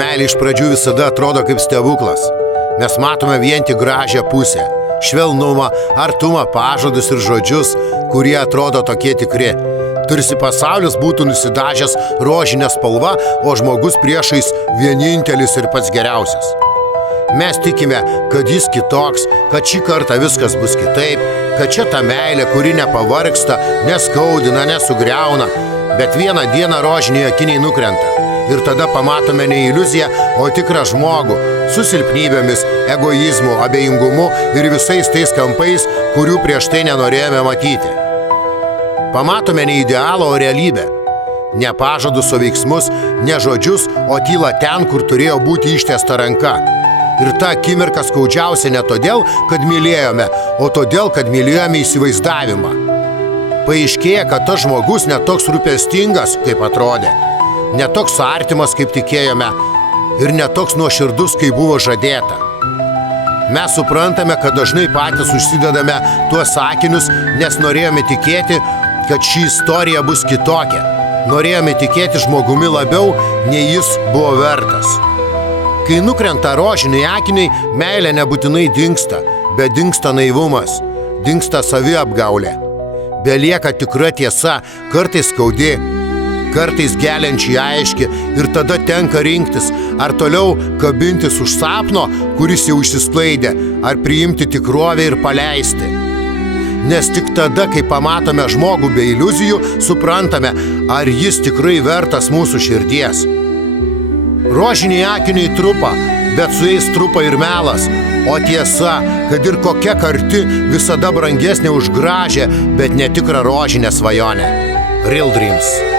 meilė iš pradžių visada atrodo kaip stebuklas. Mes matome vien tik gražią pusę, švelnumą, artumą, pažadus ir žodžius, kurie atrodo tokie tikri. Tarsi pasaulis būtų nusidažęs rožinę spalvą, o žmogus priešais vienintelis ir pats geriausias. Mes tikime, kad jis kitoks, kad šį kartą viskas bus kitaip, kad čia ta meilė, kuri nepavargsta, neskaudina, nesugriauna, bet vieną dieną rožiniai akiniai nukrenta. Ir tada pamatome ne iliuziją, o tikrą žmogų, su silpnybėmis, egoizmu, abejingumu ir visais tais kampais, kurių prieš tai nenorėjome matyti. Pamatome ne idealą, o realybę. Ne pažadus, o veiksmus, ne žodžius, o tylą ten, kur turėjo būti ištiesta ranka. Ir ta akimirka skaudžiausia ne todėl, kad mylėjome, o todėl, kad mylėjome įsivaizdavimą. Paaiškėja, kad tas žmogus netoks rūpestingas, kaip atrodė, netoks artimas, kaip tikėjome, ir netoks nuoširdus, kaip buvo žadėta. Mes suprantame, kad dažnai patys užsidedame tuos sakinius, nes norėjome tikėti, kad ši istorija bus kitokia. Norėjome tikėti žmogumi labiau, nei jis buvo vertas. Kai nukrenta rožiniai akiniai, meilė nebūtinai dingsta, bet dingsta naivumas, dingsta saviapgaulė. Belieka tikra tiesa, kartais skaudi, kartais geliančiai aiški, ir tada tenka rinktis, ar toliau kabintis už sapno, kuris jau išsisklaidė, ar priimti tikrovę ir paleisti. Nes tik tada, kai pamatome žmogų be iliuzijų, suprantame, ar jis tikrai vertas mūsų širdies. Rožiniai akiniai trupa, bet su jais trupa ir melas, o tiesa, kad ir kokia karti, visada brangesnė už gražią, bet netikrą rožinę svajonę. Real Dreams.